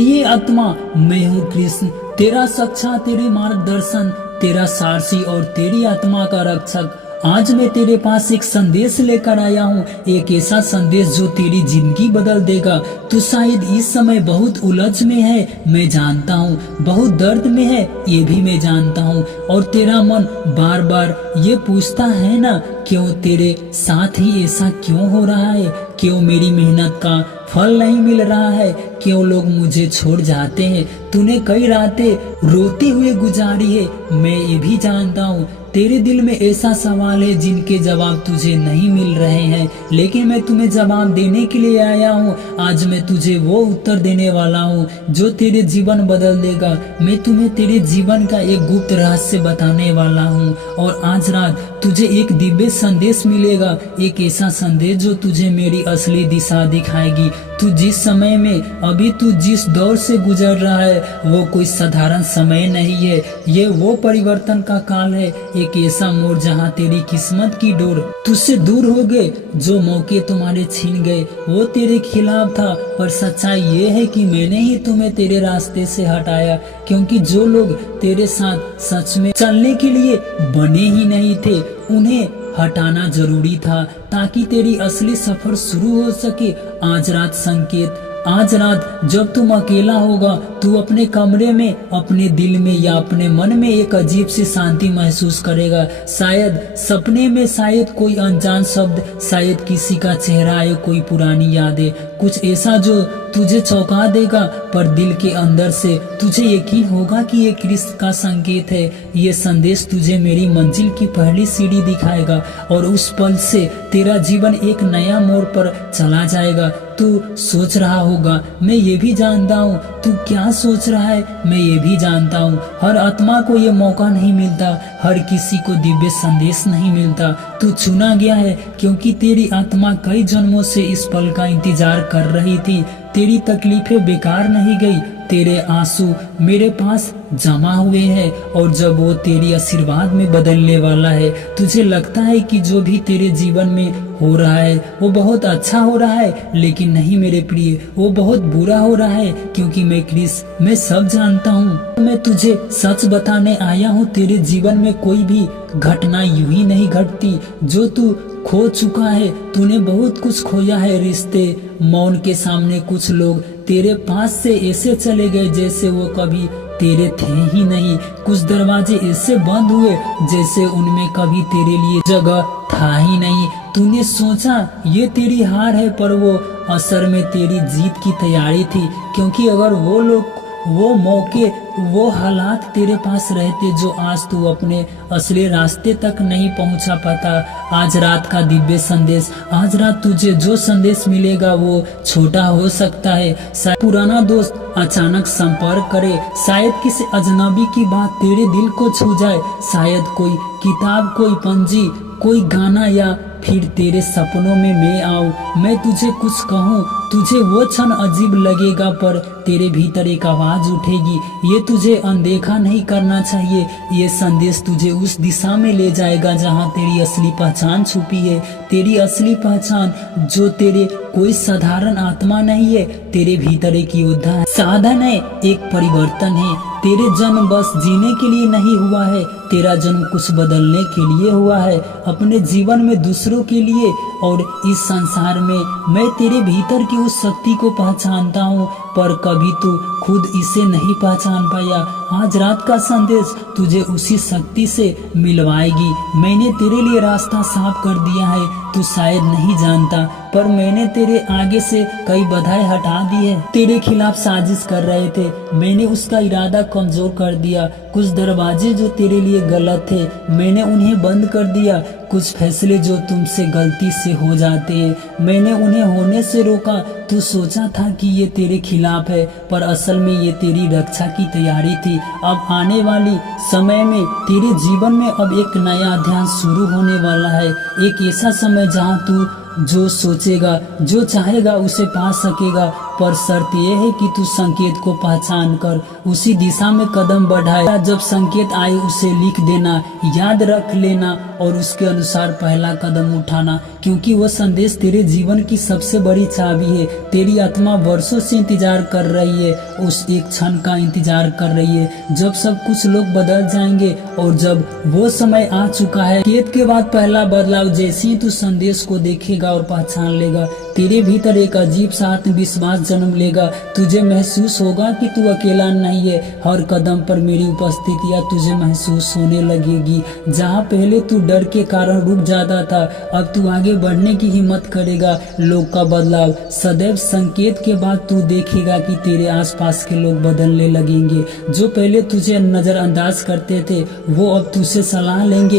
प्रिय आत्मा, मैं हूँ कृष्ण, तेरा सच्चा, तेरे मार्गदर्शन, तेरा सारसी और तेरी आत्मा का रक्षक। आज मैं तेरे पास एक संदेश लेकर आया हूँ, एक ऐसा संदेश जो तेरी जिंदगी बदल देगा। तू शायद इस समय बहुत उलझ में है, मैं जानता हूँ, बहुत दर्द में है, ये भी मैं जानता हूँ। और तेरा मन बार बार ये पूछता है ना, क्यों तेरे साथ ही ऐसा क्यों हो रहा है, क्यों मेरी मेहनत का फल नहीं मिल रहा है, क्यों लोग मुझे छोड़ जाते हैं। तूने कई रातें रोते हुए गुजारी है, मैं ये भी जानता हूँ। तेरे दिल में ऐसा सवाल है जिनके जवाब तुझे नहीं मिल रहे हैं, लेकिन मैं तुम्हें जवाब देने के लिए आया हूँ। आज मैं तुझे वो उत्तर देने वाला हूँ जो तेरे जीवन बदल देगा। मैं तुम्हें तेरे जीवन का एक गुप्त रहस्य बताने वाला हूँ, और आज रात तुझे एक दिव्य संदेश मिलेगा, एक ऐसा संदेश जो तुझे मेरी असली दिशा दिखाएगी। तू जिस समय में अभी तू जिस दौर से गुजर रहा है वो कोई साधारण समय नहीं है, ये वो परिवर्तन का काल है, एक ऐसा मोड़ जहाँ तेरी किस्मत की डोर तुझसे दूर हो गए। जो मौके तुम्हारे छीन गए वो तेरे खिलाफ था, पर सच्चाई ये है कि मैंने ही तुम्हें तेरे रास्ते से हटाया, क्योंकि जो लोग तेरे साथ सच में चलने के लिए बने ही नहीं थे उन्हें हटाना जरूरी था, ताकि तेरी असली सफर शुरू हो सके। आज रात संकेत, आज रात जब तुम अकेला होगा, तू अपने कमरे में, अपने दिल में या अपने मन में एक अजीब सी शांति महसूस करेगा। शायद सपने में, शायद कोई अनजान शब्द, शायद किसी का चेहरा या कोई पुरानी यादें, कुछ ऐसा जो तुझे चौंका देगा, पर दिल के अंदर से तुझे यकीन होगा कि ये कृष्ण का संकेत है। ये संदेश तुझे मेरी मंजिल की पहली सीढ़ी दिखाएगा, और उस पल से तेरा जीवन एक नया मोड़ पर चला जाएगा। तू सोच रहा होगा, मैं ये भी जानता हूँ। तू क्या सोच रहा है, मैं ये भी जानता हूँ। हर आत्मा को ये मौका नहीं मिलता, हर किसी को दिव्य संदेश नहीं मिलता। तू चुना गया है क्योंकि तेरी आत्मा कई जन्मों से इस पल का इंतजार कर रही थी। तेरी तकलीफें बेकार नहीं गई, तेरे आंसू मेरे पास जमा हुए हैं, और जब वो तेरी आशीर्वाद में बदलने वाला है। तुझे लगता है कि जो भी तेरे जीवन में हो रहा है वो बहुत अच्छा हो रहा है, लेकिन नहीं मेरे प्रिय, वो बहुत बुरा हो रहा है, क्योंकि मैं कृष्ण, मैं सब जानता हूँ। मैं तुझे सच बताने आया हूँ, तेरे जीवन में कोई भी घटना यूं ही नहीं घटती जो तू खो चुका है। तूने बहुत कुछ खोया है, रिश्ते, मौन के सामने कुछ लोग तेरे पास से ऐसे चले गए जैसे वो कभी तेरे थे ही नहीं। कुछ दरवाजे ऐसे बंद हुए जैसे उनमें कभी तेरे लिए जगह था ही नहीं। तूने सोचा ये तेरी हार है, पर वो असल में तेरी जीत की तैयारी थी, क्योंकि अगर वो लोग, वो मौके, वो हालात तेरे पास रहते, जो आज तू अपने असली रास्ते तक नहीं पहुंचा पाता। आज रात का दिव्य संदेश, आज रात तुझे जो संदेश मिलेगा वो छोटा हो सकता है। शायद पुराना दोस्त अचानक संपर्क करे, शायद किसी अजनबी की बात तेरे दिल को छू जाए, शायद कोई किताब, कोई पंजी, कोई गाना, या फिर तेरे सपनों में मैं आऊं, मैं तुझे कुछ कहूं। तुझे वो क्षण अजीब लगेगा, पर तेरे भीतर एक आवाज उठेगी, ये तुझे अनदेखा नहीं करना चाहिए। ये संदेश तुझे उस दिशा में ले जाएगा जहां तेरी असली पहचान छुपी है। तेरी असली पहचान जो तेरे कोई साधारण आत्मा नहीं है, तेरे भीतर एक योद्धा है, साधन है, एक परिवर्तन है। तेरे जन्म बस जीने के लिए नहीं हुआ है, तेरा जन्म कुछ बदलने के लिए हुआ है, अपने जीवन में, दूसरों के लिए, और इस संसार में। मैं तेरे भीतर की उस शक्ति को पहचानता हूँ, पर कभी तू खुद इसे नहीं पहचान पाया। आज रात का संदेश तुझे उसी शक्ति से मिलवाएगी। मैंने तेरे लिए रास्ता साफ कर दिया है, तू शायद नहीं जानता, पर मैंने तेरे आगे से कई बाधाएं हटा दी है। तेरे खिलाफ साजिश कर रहे थे, मैंने उसका इरादा कमजोर कर दिया। कुछ दरवाजे जो तेरे लिए गलत थे, मैंने उन्हें बंद कर दिया। कुछ फैसले जो तुमसे गलती से हो जाते हैं, मैंने उन्हें होने से रोका। तू सोचा था कि ये तेरे खिलाफ है, पर असल में ये तेरी रक्षा की तैयारी थी। अब आने वाली समय में तेरे जीवन में अब एक नया अध्याय शुरू होने वाला है, एक ऐसा समय जहां तू जो सोचेगा, जो चाहेगा उसे पा सकेगा। पर शर्त यह है कि तू संकेत को पहचान कर उसी दिशा में कदम बढ़ाए। जब संकेत आए उसे लिख देना, याद रख लेना और उसके अनुसार पहला कदम उठाना, क्योंकि वह संदेश तेरे जीवन की सबसे बड़ी चाबी है। तेरी आत्मा वर्षों से इंतजार कर रही है, उस एक क्षण का इंतजार कर रही है जब सब कुछ लोग बदल जाएंगे। और जब वो समय आ चुका है, संकेत के बाद पहला बदलाव, जैसे ही तू संदेश को देखेगा और पहचान लेगा, तेरे भीतर एक अजीब सा आत्मविश्वास जन्म लेगा। तुझे महसूस होगा कि तू अकेला नहीं है, हर कदम पर मेरी उपस्थितियां तुझे महसूस होने लगेगी। जहाँ पहले तू डर के कारण रुक जाता था, अब तू आगे बढ़ने की हिम्मत करेगा। लोग का बदलाव, सदैव संकेत के बाद तू देखेगा कि तेरे आसपास के लोग बदलने लगेंगे। जो पहले तुझे नजरअंदाज करते थे वो अब तुझसे सलाह लेंगे।